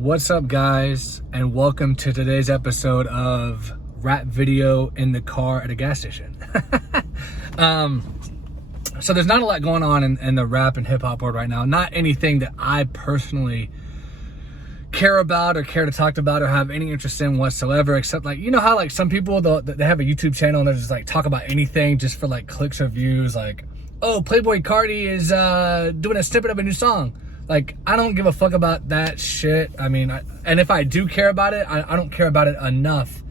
What's up, guys, and welcome to today's episode of Rap Video in the Car at a Gas Station. So there's not a lot going on in the rap and hip-hop world right now. Not anything that I personally care about or care to talk about or have any interest in whatsoever, except, like, you know how, like, some people, they have a YouTube channel and they're just, like, talk about anything just for, like, clicks or views. Like, oh, Playboy Cardi is doing a snippet of a new song. Like, I don't give a fuck about that shit. I mean, and if I do care about it, I don't care about it enough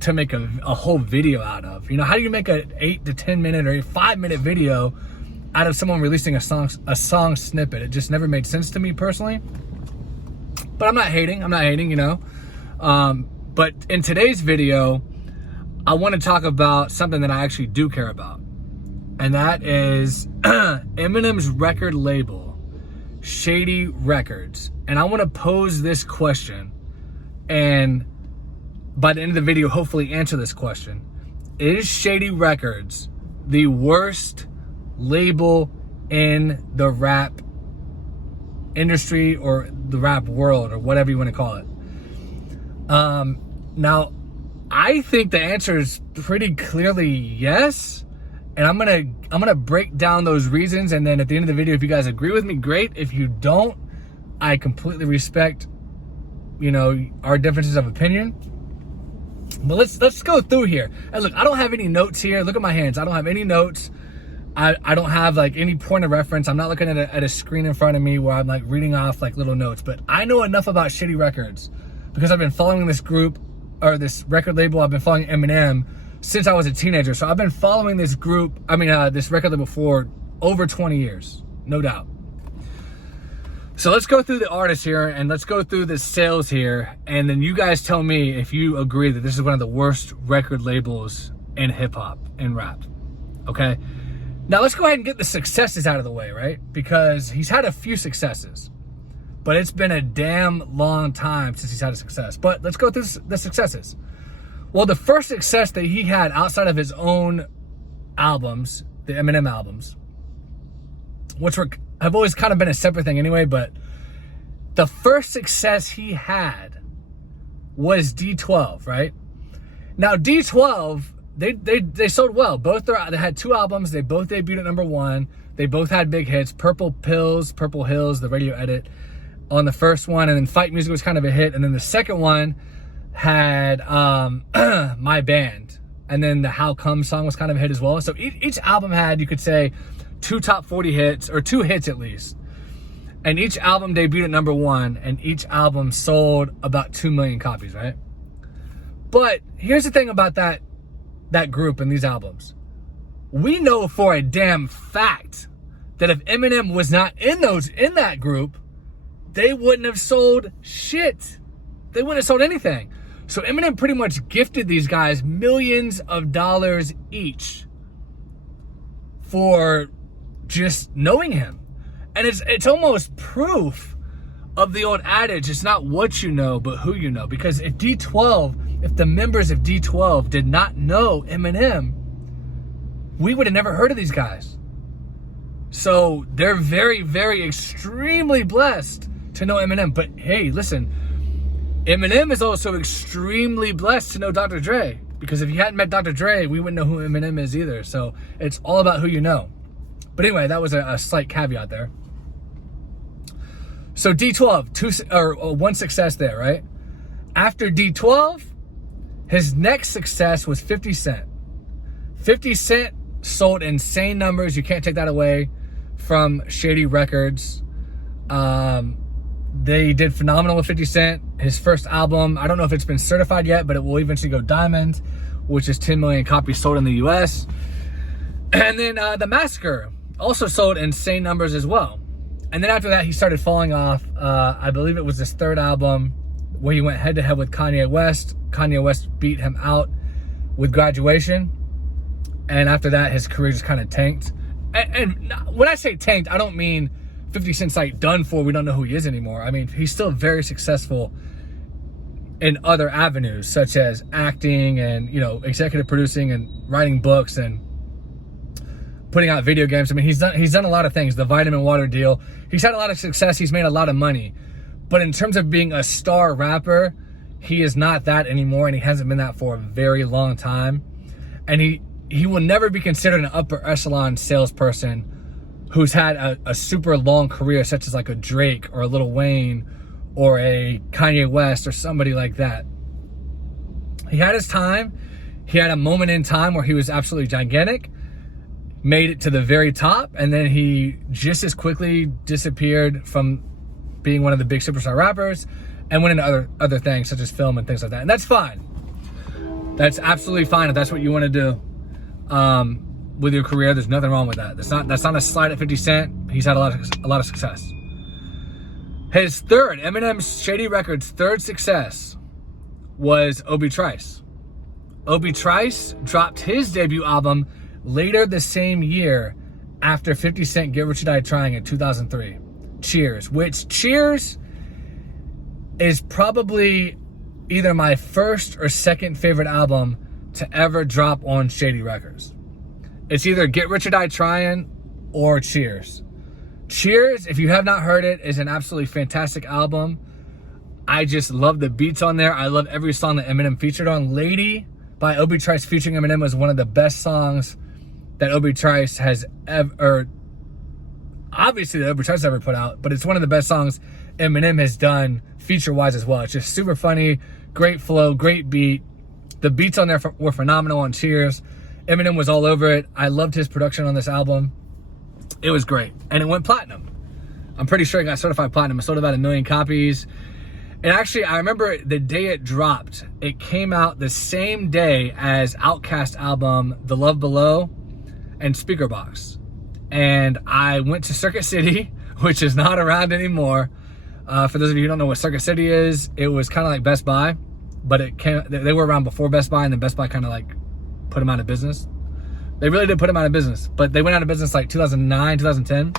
to make a whole video out of. You know, how do you make an 8 to 10 minute or a 5-minute video out of someone releasing a song snippet? It just never made sense to me personally. But I'm not hating, you know. But in today's video, I want to talk about something that I actually do care about. And that is Eminem's record label, Shady Records. And I want to pose this question, and by the end of the video, hopefully answer this question. Is Shady Records the worst label in the rap industry or the rap world, or whatever you want to call it? Now, I think the answer is pretty clearly yes. And I'm gonna break down those reasons, and then at the end of the video, if you guys agree with me, great. If you don't, I completely respect, you know, our differences of opinion. But let's go through here. And look, I don't have any notes here. Look at my hands. I don't have any notes. I don't have, like, any point of reference. I'm not looking at a screen in front of me where I'm, like, reading off, like, little notes. But I know enough about Shady Records because I've been following this group, or this record label. I've been following Eminem since I was a teenager. So I've been following this group, this record label for over 20 years, no doubt. So let's go through the artists here, and let's go through the sales here, and then you guys tell me if you agree that this is one of the worst record labels in hip-hop and rap, okay? Now let's go ahead and get the successes out of the way, right? Because he's had a few successes, but it's been a damn long time since he's had a success. But let's go through the successes. Well, the first success that he had outside of his own albums, the Eminem albums, which have always kind of been a separate thing anyway, but the first success he had was D12, right? Now, D12, they sold well. They had 2 albums. They both debuted at #1. They both had big hits. Purple Hills, the radio edit on the first one, and then Fight Music was kind of a hit, and then the second one had My Band, and then the How Come song was kind of a hit as well. So each album had, you could say, 2 top 40 hits, or 2 hits at least, and each album debuted at #1, and each album sold about 2 million copies, right? But here's the thing about that group and these albums. We know for a damn fact that if Eminem was not in that group, they wouldn't have sold shit. They wouldn't have sold anything. So Eminem pretty much gifted these guys millions of dollars each for just knowing him. And it's almost proof of the old adage, it's not what you know, but who you know. Because if the members of D12 did not know Eminem, we would have never heard of these guys. So they're very, very extremely blessed to know Eminem. But hey, listen, Eminem is also extremely blessed to know Dr. Dre, because if you hadn't met Dr. Dre, we wouldn't know who Eminem is either. So it's all about who you know. But anyway, that was a slight caveat there. So D12, one success there, right? After D12, his next success was 50 Cent. 50 Cent sold insane numbers. You can't take that away from Shady Records. They did phenomenal with 50 Cent. His first album, I don't know if it's been certified yet, but it will eventually go diamond, which is 10 million copies sold in the US. And then The Massacre also sold insane numbers as well. And then after that, he started falling off. I believe it was his third album where he went head-to-head with Kanye West. Kanye West beat him out with Graduation. And after that, his career just kind of tanked. And when I say tanked, I don't mean 50 Cent's like done for, we don't know who he is anymore. I mean, he's still very successful in other avenues, such as acting and, you know, executive producing and writing books and putting out video games. I mean, he's done a lot of things. The vitamin water deal. He's had a lot of success. He's made a lot of money. But in terms of being a star rapper, he is not that anymore, and he hasn't been that for a very long time. And he will never be considered an upper echelon salesperson who's had a super long career, such as like a Drake or a Lil Wayne or a Kanye West or somebody like that. He had his time. He had a moment in time where he was absolutely gigantic, made it to the very top, and then he just as quickly disappeared from being one of the big superstar rappers and went into other things such as film and things like that. And that's fine. That's absolutely fine if that's what you want to do with your career. There's nothing wrong with that. That's not a slight at 50 Cent. He's had a lot of success. His third, Eminem's Shady Records' third success was Obie Trice. Obie Trice dropped his debut album later the same year after 50 Cent Get Rich or Die Trying in 2003. Cheers, which Cheers is probably either my first or second favorite album to ever drop on Shady Records. It's either Get Rich or Die Trying or Cheers. Cheers, if you have not heard it, is an absolutely fantastic album. I just love the beats on there. I love every song that Eminem featured on. Lady by Obie Trice featuring Eminem was one of the best songs that Obie Trice has ever, obviously that Obie Trice ever put out, but it's one of the best songs Eminem has done feature-wise as well. It's just super funny, great flow, great beat. The beats on there were phenomenal on Cheers. Eminem was all over it. I loved his production on this album. It was great, and it went platinum. I'm pretty sure it got certified platinum. It sold about 1 million copies. And actually, I remember the day it dropped, it came out the same day as Outkast album, The Love Below and Speaker Box. And I went to Circuit City, which is not around anymore. For those of you who don't know what Circuit City is, it was kind of like Best Buy, but they were around before Best Buy, and then Best Buy kind of like put them out of business. They really did put them out of business, but they went out of business like 2009, 2010.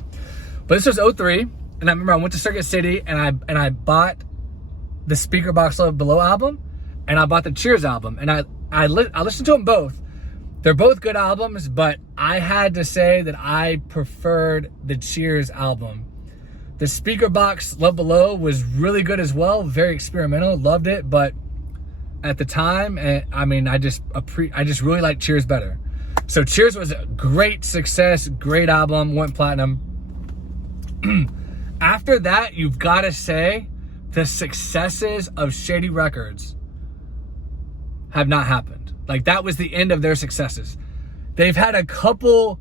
But this was 2003, and I remember I went to Circuit City, and I bought the Speaker Box Love Below album, and I bought the Cheers album, and I listened to them both. They're both good albums, but I had to say that I preferred the Cheers album. The Speaker Box Love Below was really good as well, very experimental, loved it, but at the time, I mean, I just really liked Cheers better. So Cheers was a great success, great album, went platinum. After that, you've got to say the successes of Shady Records have not happened. Like, that was the end of their successes. They've had a couple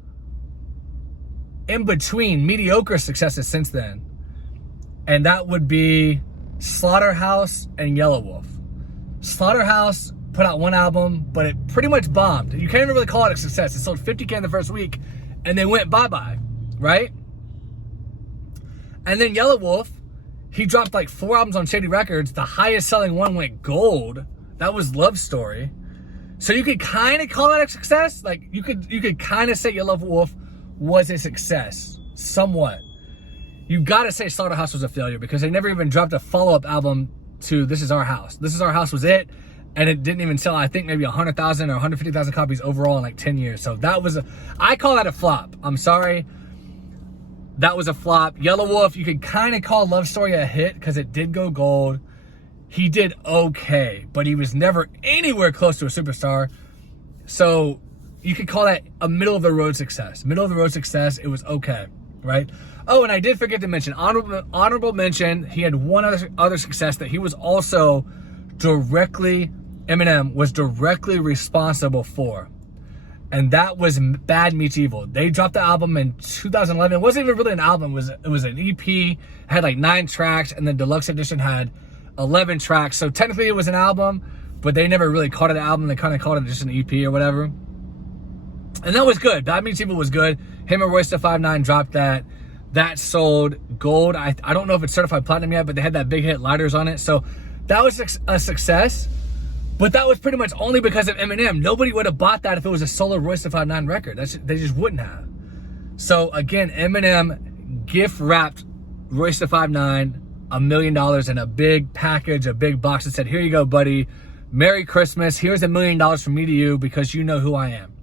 in between mediocre successes since then. And that would be Slaughterhouse and Yelawolf. Slaughterhouse put out one album, but it pretty much bombed. You can't even really call it a success. It sold 50K in the first week, and they went bye-bye, right? And then Yelawolf, he dropped like 4 albums on Shady Records. The highest selling one went gold. That was Love Story. So you could kind of call that a success. Like, you could kind of say Yelawolf was a success, somewhat. You gotta say Slaughterhouse was a failure because they never even dropped a follow-up album to This Is Our House. This Is Our House was it, and it didn't even sell, I think, maybe 100,000 or 150,000 copies overall in like 10 years. So that was I call that a flop. I'm sorry. That was a flop. Yelawolf, you could kind of call Love Story a hit because it did go gold. He did okay, but he was never anywhere close to a superstar. So you could call that a middle-of-the-road success. Middle-of-the-road success, it was okay, right? Oh, and I did forget to mention, honorable mention, he had one other success that he was also Eminem was directly responsible for. And that was Bad Meets Evil. They dropped the album in 2011. It wasn't even really an album. It was an EP. It had like 9 tracks, and the deluxe edition had 11 tracks. So technically it was an album, but they never really called it an album. They kind of called it just an EP or whatever. And that was good. Bad Meets Evil was good. Him and Royce da 5'9" dropped that. That sold gold. I don't know if it's certified platinum yet, but they had that big hit Lighters on it. So that was a success. But that was pretty much only because of Eminem. Nobody would have bought that if it was a solo Royce da 5'9" record. They just wouldn't have. So again, Eminem gift wrapped Royce da 5'9" $1 million in a big package, a big box, and said, "Here you go, buddy. Merry Christmas. Here's $1 million from me to you because you know who I am."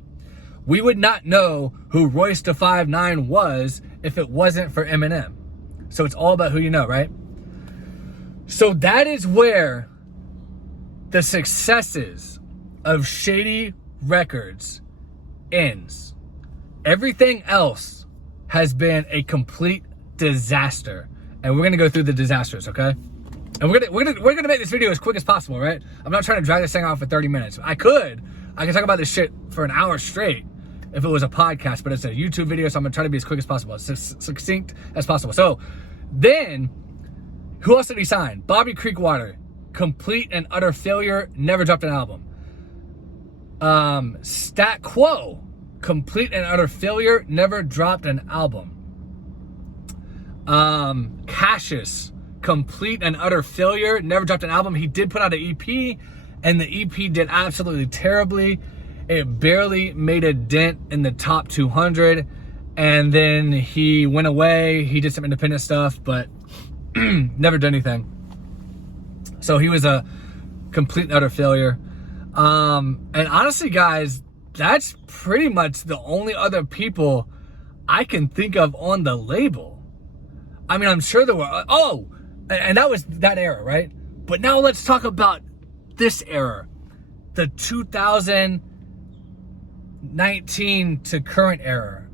We would not know who Royce da 5'9" was if it wasn't for Eminem. So it's all about who you know, right? So that is where the successes of Shady Records ends. Everything else has been a complete disaster. And we're gonna go through the disasters, okay? And we're gonna make this video as quick as possible, right? I'm not trying to drag this thing out for 30 minutes. I can talk about this shit for an hour straight if it was a podcast, but it's a YouTube video, so I'm gonna try to be as quick as possible, as succinct as possible. So then, who else did he sign? Bobby Creekwater, complete and utter failure, never dropped an album. Stat Quo, complete and utter failure, never dropped an album. Cashis, complete and utter failure, never dropped an album. He did put out an EP, and the EP did absolutely terribly. It barely made a dent in the top 200, and then he went away. He did some independent stuff, but never did anything. So he was a complete and utter failure. And honestly, guys, that's pretty much the only other people I can think of on the label. I mean, I'm sure there were, and that was that era, right? But now let's talk about this era, the 2019 to current era,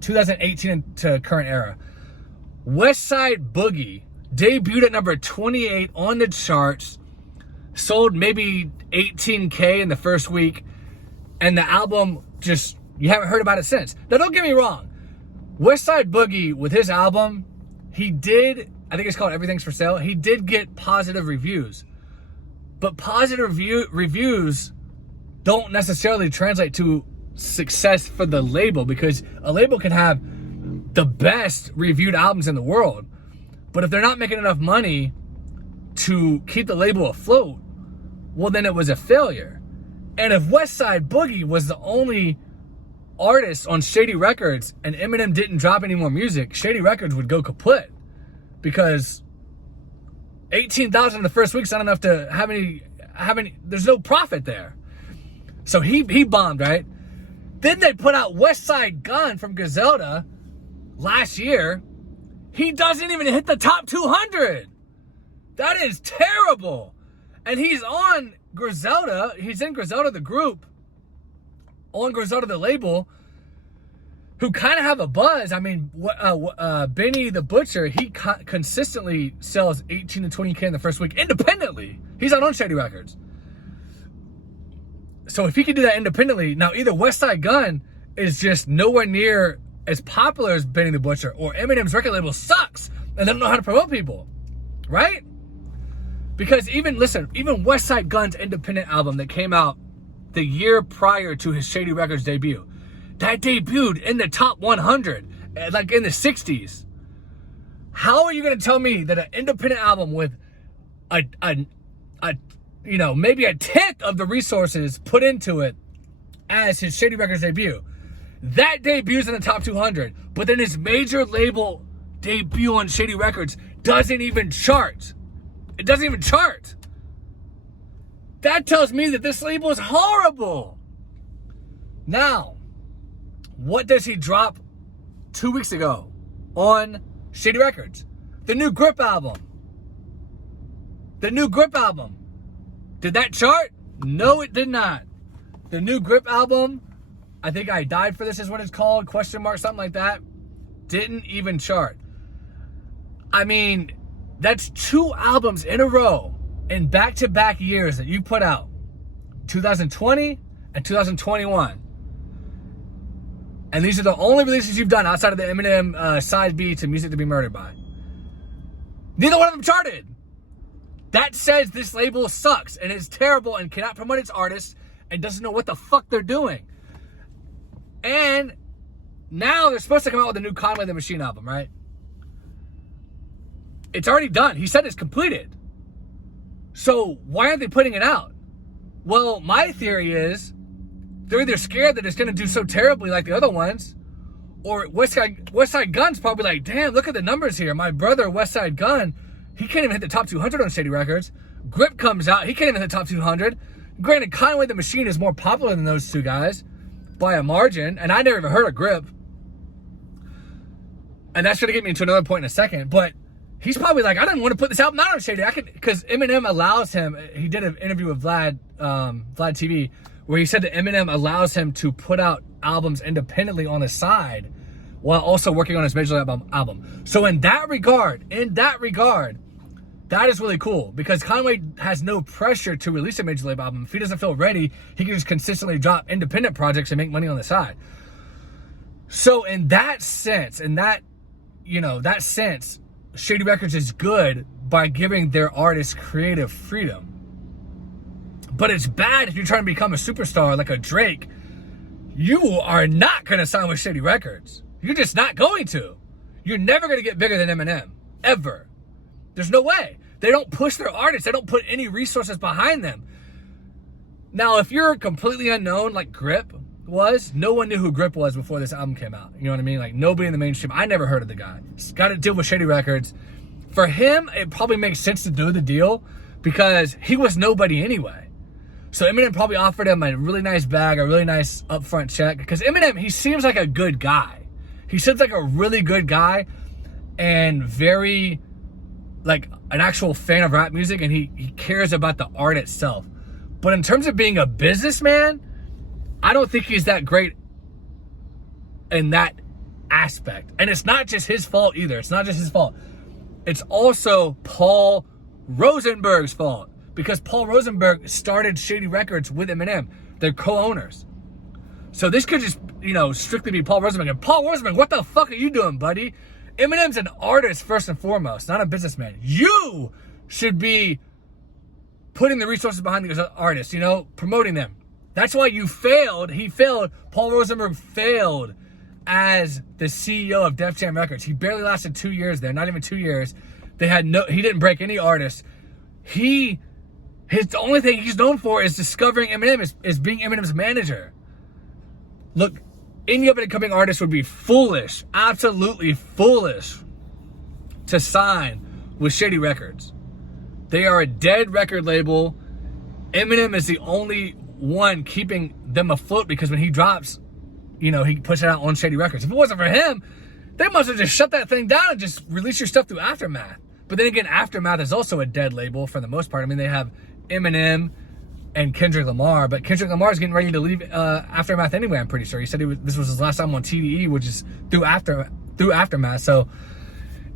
2018 to current era. Westside Boogie debuted at number 28 on the charts, sold maybe 18K in the first week, and the album just, you haven't heard about it since. Now, don't get me wrong. Westside Boogie, with his album, he did, I think it's called Everything's for Sale, he did get positive reviews. But positive reviews don't necessarily translate to success for the label, because a label can have the best reviewed albums in the world, but if they're not making enough money to keep the label afloat, well, then it was a failure. And if Westside Boogie was the only artist on Shady Records and Eminem didn't drop any more music, Shady Records would go kaput, because 18,000 in the first week's not enough to have any, there's no profit there. So he bombed, right? Then they put out Westside Gunn from Griselda last year. He doesn't even hit the top 200. That is terrible. And he's on Griselda. He's in Griselda, the group, on Griselda, the label, who kind of have a buzz. I mean, Benny the Butcher, he consistently sells 18 to 20K in the first week independently. He's not on Shady Records. So if he can do that independently, now either Westside Gunn is just nowhere near as popular as Benny the Butcher, or Eminem's record label sucks and they don't know how to promote people, right? Because even Westside Gunn's independent album that came out the year prior to his Shady Records debut, that debuted in the top 100, like in the 60s. How are you going to tell me that an independent album with maybe a tenth of the resources put into it as his Shady Records debut, that debuts in the top 200, but then his major label debut on Shady Records doesn't even chart? It doesn't even chart. That tells me that this label is horrible. Now, what does he drop 2 weeks ago on Shady Records? The new Grip album. The new Grip album. Did that chart? No, it did not. The new Grip album, I think I Died for This is what it's called, ? Something like that, didn't even chart. I mean, that's 2 albums in a row in back-to-back years that you put out, 2020 and 2021. And these are the only releases you've done outside of the Eminem side B to Music to Be Murdered By. Neither one of them charted. That says this label sucks and is terrible and cannot promote its artists and doesn't know what the fuck they're doing. And now they're supposed to come out with a new Conway the Machine album, right? It's already done. He said it's completed. So why aren't they putting it out? Well, my theory is they're either scared that it's going to do so terribly like the other ones, or Westside Gunn's probably like, damn, look at the numbers here. My brother, Westside Gunn, he can't even hit the top 200 on Shady Records. Grip comes out, he can't even hit the top 200. Granted, Conway the Machine is more popular than those two guys by a margin, and I never even heard of Grip. And that's going to get me into another point in a second, but he's probably like, I didn't want to put this album out on Shady. Because Eminem allows him. He did an interview with Vlad TV, where he said that Eminem allows him to put out albums independently on the side, while also working on his major album. So in that regard, that is really cool, because Conway has no pressure to release a major label album. If he doesn't feel ready, he can just consistently drop independent projects and make money on the side. So in that sense, Shady Records is good by giving their artists creative freedom. But it's bad if you're trying to become a superstar like a Drake. You are not going to sign with Shady Records. You're just not going to. You're never going to get bigger than Eminem. Ever. There's no way. They don't push their artists. They don't put any resources behind them. Now, if you're completely unknown like Grip was, no one knew who Grip was before this album came out. You know what I mean? Like, nobody in the mainstream. I never heard of the guy. He's got to deal with Shady Records. For him, it probably makes sense to do the deal because he was nobody anyway. So Eminem probably offered him a really nice bag, a really nice upfront check. Because Eminem, he seems like a good guy. He seems like a really good guy and very, like, an actual fan of rap music, and he cares about the art itself. But in terms of being a businessman, I don't think he's that great in that aspect. And it's not just his fault either. It's not just his fault. It's also Paul Rosenberg's fault. Because Paul Rosenberg started Shady Records with Eminem. They're co-owners. So this could just, strictly be Paul Rosenberg. And Paul Rosenberg, what the fuck are you doing, buddy? Eminem's an artist first and foremost, not a businessman. You should be putting the resources behind these artists, promoting them. That's why you failed. He failed. Paul Rosenberg failed as the CEO of Def Jam Records. He barely lasted 2 years there, not even 2 years. He didn't break any artists. The only thing he's known for is discovering Eminem, is being Eminem's manager. Look, any up and coming artist would be foolish, absolutely foolish, to sign with Shady Records. They are a dead record label. Eminem is the only one keeping them afloat because when he drops, he puts it out on Shady Records. If it wasn't for him, they must have just shut that thing down and just release your stuff through Aftermath. But then again, Aftermath is also a dead label for the most part. I mean, they have Eminem and Kendrick Lamar, but Kendrick Lamar is getting ready to leave Aftermath anyway, I'm pretty sure. He said this was his last time on TDE, which is through Aftermath. So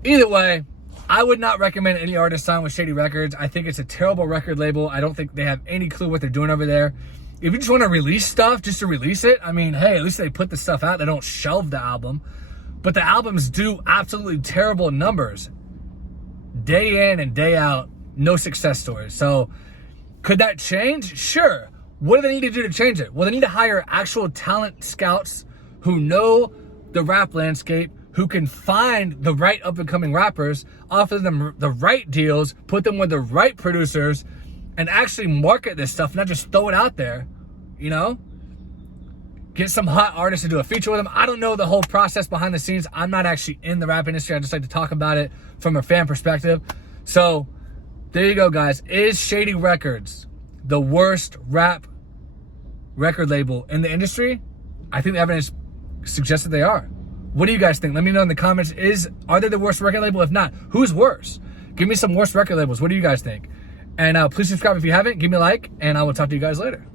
either way, I would not recommend any artist sign with Shady Records. I think it's a terrible record label. I don't think they have any clue what they're doing over there. If you just want to release stuff just to release it, I mean, hey, at least they put the stuff out. They don't shelve the album. But the albums do absolutely terrible numbers. Day in and day out, no success stories. So could that change? Sure. What do they need to do to change it? Well, they need to hire actual talent scouts who know the rap landscape, who can find the right up-and-coming rappers, offer them the right deals, put them with the right producers, and actually market this stuff, not just throw it out there, Get some hot artists to do a feature with them. I don't know the whole process behind the scenes. I'm not actually in the rap industry. I just like to talk about it from a fan perspective. So there you go, guys. Is Shady Records the worst rap record label in the industry? I think the evidence suggests that they are. What do you guys think? Let me know in the comments. Are they the worst record label? If not, who's worse? Give me some worst record labels. What do you guys think? And please subscribe if you haven't. Give me a like, and I will talk to you guys later.